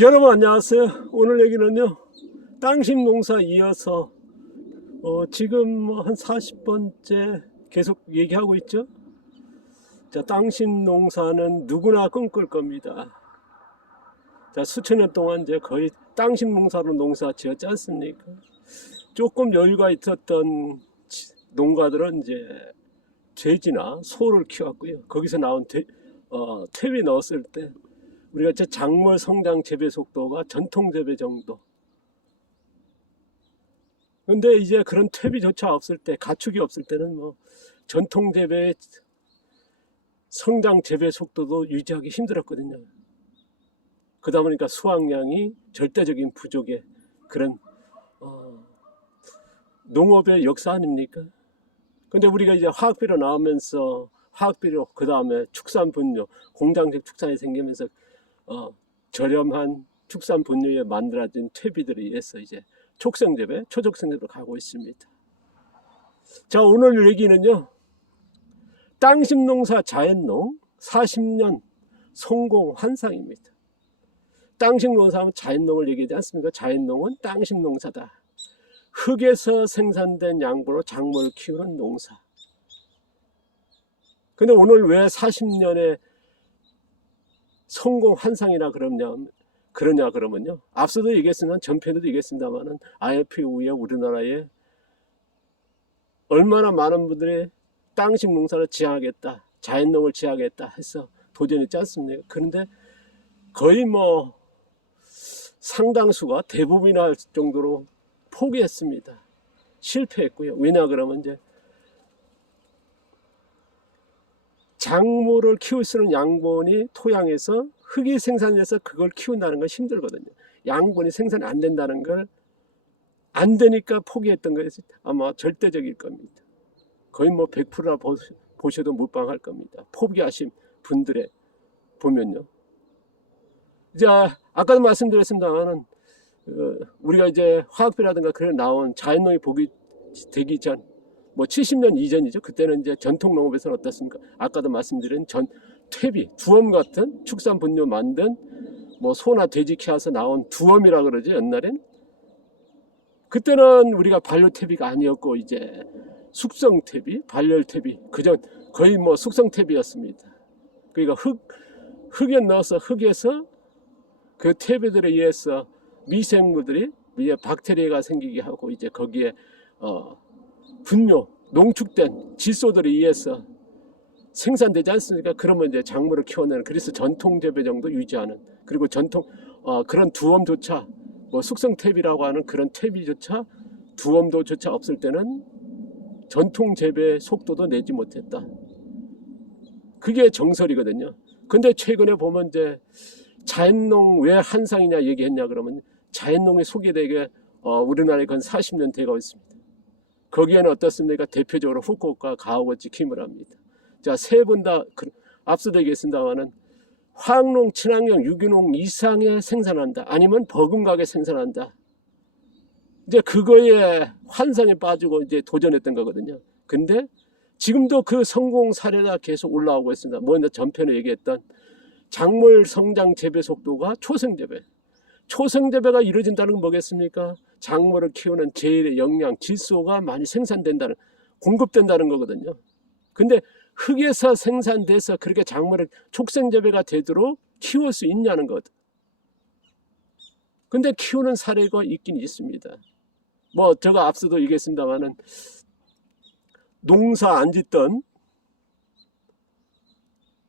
여러분 안녕하세요. 오늘 얘기는요, 땅심 농사 이어서 지금 한 40번째 계속 얘기하고 있죠. 자, 땅심 농사는 누구나 꿈꿀 겁니다. 자, 수천 년 동안 이제 거의 땅심 농사로 농사 지었지 않습니까? 조금 여유가 있었던 농가들은 이제 돼지나 소를 키웠고요. 거기서 나온 퇴비 넣었을 때 우리가 이제 작물 성장 재배 속도가 전통 재배 정도. 근데 이제 그런 퇴비조차 없을 때, 가축이 없을 때는 뭐 전통 재배의 성장 재배 속도도 유지하기 힘들었거든요. 그러다 보니까 수확량이 절대적인 부족의 그런 농업의 역사 아닙니까? 근데 우리가 이제 화학비료 나오면서 화학비료, 그 다음에 축산 분뇨, 공장식 축산이 생기면서 저렴한 축산 분뇨에 만들어진 퇴비들에 의해서 이제 촉성재배, 초적성재배로 가고 있습니다. 자, 오늘 얘기는요, 땅심농사 자연농 40년 성공 환상입니다. 땅심농사하면 자연농을 얘기하지 않습니까? 자연농은 땅심농사다. 흙에서 생산된 양분으로 작물을 키우는 농사. 근데 오늘 왜 40년의 성공 환상이라 그러냐 그러면요. 앞서도 얘기했으면 전편에도 얘기했습니다만은 IMF 이후에 우리나라에 얼마나 많은 분들이 땅식 농사를 지향하겠다, 자연농을 지향하겠다 해서 도전했지 않습니까? 그런데 거의 뭐 상당수가 대부분이나 할 정도로 포기했습니다. 실패했고요. 왜냐 그러면 이제 작물을 키울 수 있는 양분이 토양에서 흙이 생산해서 그걸 키운다는 건 힘들거든요. 양분이 생산이 안 된다는 걸 안 되니까 포기했던 것이 아마 절대적일 겁니다. 거의 뭐 100%나 보셔도 무방할 겁니다. 포기하신 분들의 보면요. 이제 아까도 말씀드렸습니다만은 우리가 이제 화학비라든가 그런 나온 자연농이 되기 전 뭐 70년 이전이죠. 그때는 이제 전통 농업에서는 어떻습니까? 아까도 말씀드린 퇴비, 두엄 같은 축산 분뇨 만든 뭐 소나 돼지 키워서 나온 두엄이라 그러죠. 옛날엔. 그때는 우리가 발효 퇴비가 아니었고 이제 숙성 퇴비, 발열 퇴비, 그전 거의 뭐 숙성 퇴비였습니다. 그러니까 흙에 넣어서 흙에서 그 퇴비들에 의해서 미생물들이 이제 박테리아가 생기게 하고 이제 거기에 분뇨, 농축된 질소들에 의해서 생산되지 않습니까? 그러면 이제 작물을 키워내는, 그래서 전통 재배 정도 유지하는, 그리고 그런 두엄조차 뭐 숙성 퇴비라고 하는 그런 퇴비조차 두엄도조차 없을 때는 전통 재배 속도도 내지 못했다. 그게 정설이거든요. 근데 최근에 보면 이제 자연농 왜 한상이냐 얘기했냐 그러면 자연농이 소개되게 우리나라에 건 40년 돼가고 있습니다. 거기에는 어떻습니까? 대표적으로 후쿠오카, 가와구치, 키무라입니다. 자, 세 분 다 앞서도 얘기했습니다만은 화학농, 친환경, 유기농 이상의 생산한다. 아니면 버금가게 생산한다. 이제 그거에 환상에 빠지고 이제 도전했던 거거든요. 근데 지금도 그 성공 사례가 계속 올라오고 있습니다. 먼저 전편에 얘기했던 작물 성장 재배 속도가 초생재배. 초생재배가 이루어진다는 건 뭐겠습니까? 작물을 키우는 제일의 영양, 질소가 많이 공급된다는 거거든요. 근데 흙에서 생산돼서 그렇게 작물을 촉생재배가 되도록 키울 수 있냐는 것. 근데 키우는 사례가 있긴 있습니다. 뭐 제가 앞서도 얘기했습니다만은 농사 안 짓던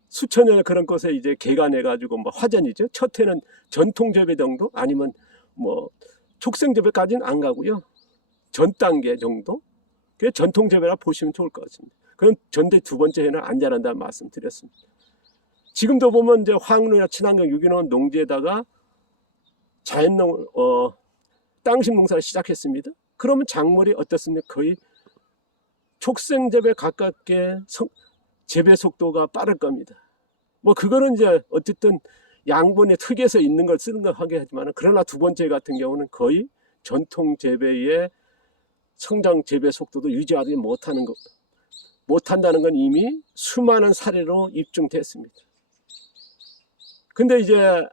수천 년의 그런 것에 이제 개간해가지고 뭐 화전이죠. 첫 해는 전통재배 정도 아니면 뭐 촉생재배까지는 안 가고요. 전 단계 정도. 그게 전통재배라 보시면 좋을 것 같습니다. 그럼 전대 두 번째 해는 안 자란다는 말씀 드렸습니다. 지금도 보면 이제 화학농이나 친환경 유기농 농지에다가 자연농, 땅식 농사를 시작했습니다. 그러면 작물이 어떻습니까? 거의 촉생재배 가깝게 재배 속도가 빠를 겁니다. 뭐 그거는 이제 어쨌든 양분의 흙에서 있는 걸 쓰는 걸 하게 하지만, 그러나 두 번째 같은 경우는 거의 전통 재배의 성장 재배 속도도 유지하지 못한다는 건 이미 수많은 사례로 입증됐습니다. 근데 이제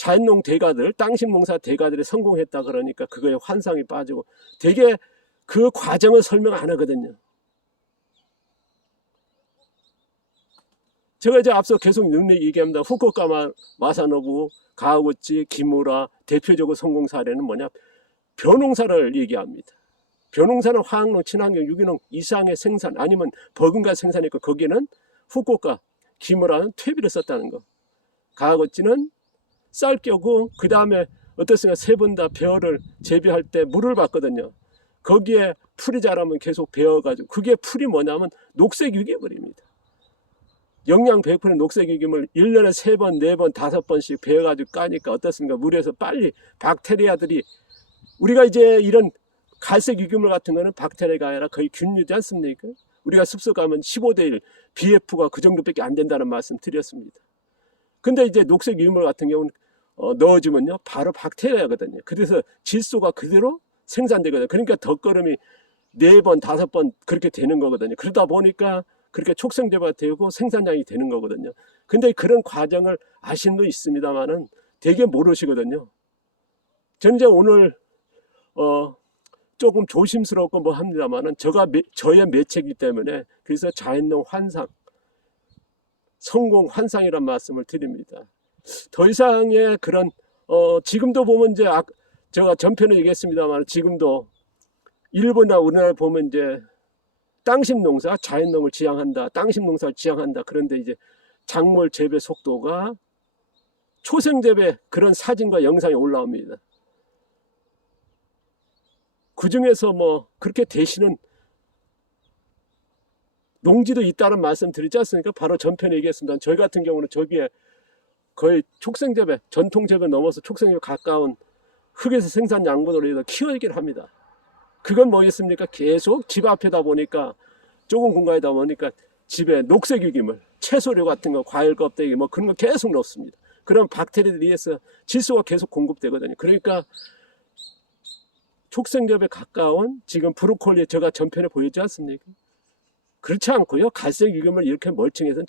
자연농 대가들, 땅심농사 대가들이 성공했다 그러니까 그거에 환상이 빠지고 되게 그 과정을 설명 안 하거든요. 제가 이제 앞서 계속 눈에 얘기합니다. 후쿠오카 마사노부, 가와구치, 기무라 대표적으로 성공 사례는 뭐냐? 벼농사를 얘기합니다. 벼농사는 화학농, 친환경, 유기농 이상의 생산 아니면 버금가 생산이고 거기는 후쿠오카, 기무라는 퇴비를 썼다는 거. 가와구치는 쌀 껴고 그 다음에 어떻습니까? 세 번 다 벼를 재배할 때 물을 받거든요. 거기에 풀이 자라면 계속 베어가지고 그게 풀이 뭐냐면 녹색유기물입니다. 영양 100% 녹색유기물 1년에 3번, 4번, 5번씩 베어가지고 까니까 어떻습니까? 물에서 빨리 박테리아들이 우리가 이제 이런 갈색 유기물 같은 거는 박테리아가 아니라 거의 균류지 않습니까? 우리가 습소 가면 15대1 BF가 그 정도밖에 안 된다는 말씀 드렸습니다. 근데 이제 녹색 유기물 같은 경우는 넣어주면요 바로 박테리아거든요. 그래서 질소가 그대로 생산되거든요. 그러니까 덧걸음이 4번, 5번 그렇게 되는 거거든요. 그러다 보니까 그렇게 촉성재배가 되고 생산량이 되는 거거든요. 근데 그런 과정을 아시는 분 있습니다만은 되게 모르시거든요. 저는 이제 오늘 조금 조심스럽고 뭐 합니다만은 저의 매체이기 때문에 그래서 자연농 환상, 성공 환상이란 말씀을 드립니다. 더 이상의 그런 지금도 보면 이제 제가 전편에 얘기했습니다만 지금도 일본이나 우리나라 보면 이제 땅심 농사, 자연농을 지향한다, 땅심 농사를 지향한다. 그런데 이제 작물 재배 속도가 초생 재배 그런 사진과 영상이 올라옵니다. 그 중에서 뭐 그렇게 되시는 농지도 있다는 말씀 드리지 않습니까? 바로 전편에 얘기했습니다. 저희 같은 경우는 저기에 거의 촉생재배, 전통재배 넘어서 촉생재배 가까운 흙에서 생산 양분으로 해서 키워야기를 합니다. 그건 뭐겠습니까? 계속 집 앞에다 보니까 좁은 공간에다 보니까 집에 녹색 유기물, 채소류 같은 거, 과일 껍데기 뭐 그런 거 계속 넣습니다. 그럼 박테리아들에 의해서 질소가 계속 공급되거든요. 그러니까 촉생재배에 가까운 지금 브로콜리 제가 전편에 보이지 않습니까? 그렇지 않고요. 갈색 유기물 이렇게 멀쩡해서는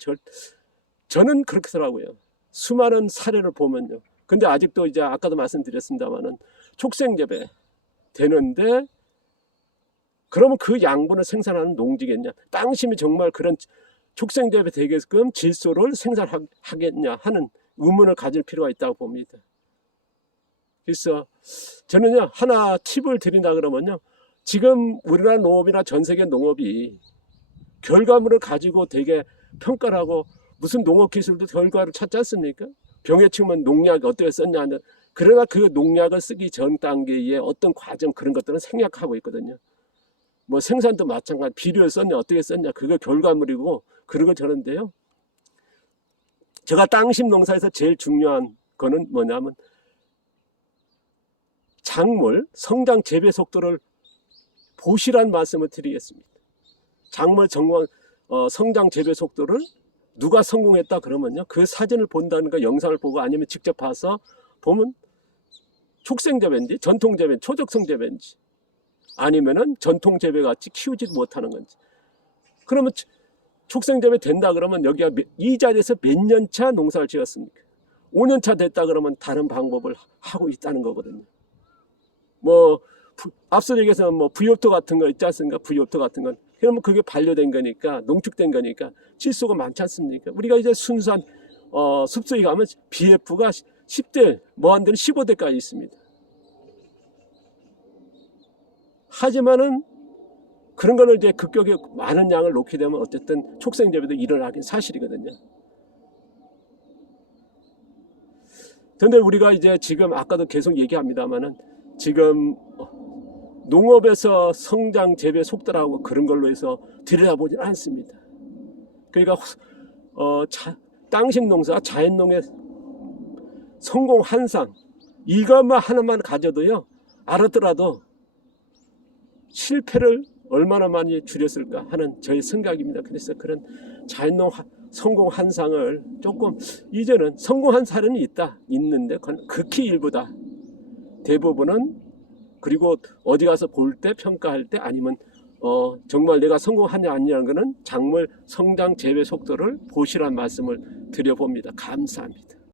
저는 그렇더라고요. 수많은 사례를 보면요. 근데 아직도 이제 아까도 말씀드렸습니다만은 촉생재배 되는데 그러면 그 양분을 생산하는 농지겠냐? 땅심이 정말 그런 촉생재배 되게끔 질소를 생산하겠냐 하는 의문을 가질 필요가 있다고 봅니다. 그래서 저는요 하나 팁을 드린다 그러면요 지금 우리나라 농업이나 전 세계 농업이 결과물을 가지고 되게 평가를 하고 무슨 농업기술도 결과를 찾지 않습니까? 병에 치우면 농약 어떻게 썼냐. 그러나 그 농약을 쓰기 전 단계의 어떤 과정 그런 것들은 생략하고 있거든요. 뭐 생산도 마찬가지 비료를 썼냐 어떻게 썼냐 그거 결과물이고 그러고 저런데요. 제가 땅심 농사에서 제일 중요한 거는 뭐냐면 작물 성장 재배 속도를 보시란 말씀을 드리겠습니다. 작물 성장 재배 속도를 누가 성공했다 그러면요 그 사진을 본다는 거 영상을 보고 아니면 직접 봐서 보면 촉생재배인지 전통재배 초적성재배인지 아니면은 전통재배같이 키우지도 못하는 건지 그러면 촉생재배 된다 그러면 여기가 이 자리에서 몇 년차 농사를 지었습니까? 5년차 됐다 그러면 다른 방법을 하고 있다는 거거든요. 뭐 앞서 얘기해서 뭐 부엽토 같은 거 있지 않습니까? 부엽토 같은 건 그러면 그게 반려된 거니까 농축된 거니까 질소가 많지 않습니까? 우리가 이제 순수한 습소에 가면 BF가 10대 뭐 안 되는 15대까지 있습니다. 하지만은 그런 거를 이제 급격히 많은 양을 놓게 되면 어쨌든 촉생재배도 일어나긴 사실이거든요. 그런데 우리가 이제 지금 아까도 계속 얘기합니다만은 지금 농업에서 성장 재배 속도라고 그런 걸로 해서 들여다보진 않습니다. 그러니까 땅심 농사 자연농의 성공 환상 이것만 하나만 가져도요 알았더라도 실패를 얼마나 많이 줄였을까 하는 저의 생각입니다. 그래서 그런 자연농 성공 환상을 조금 이제는 성공한 사례는 있는데 그건 극히 일부다. 대부분은 그리고 어디 가서 볼 때 평가할 때 아니면 정말 내가 성공하냐 아니냐는 것은 작물 성장 재배 속도를 보시란 말씀을 드려봅니다. 감사합니다.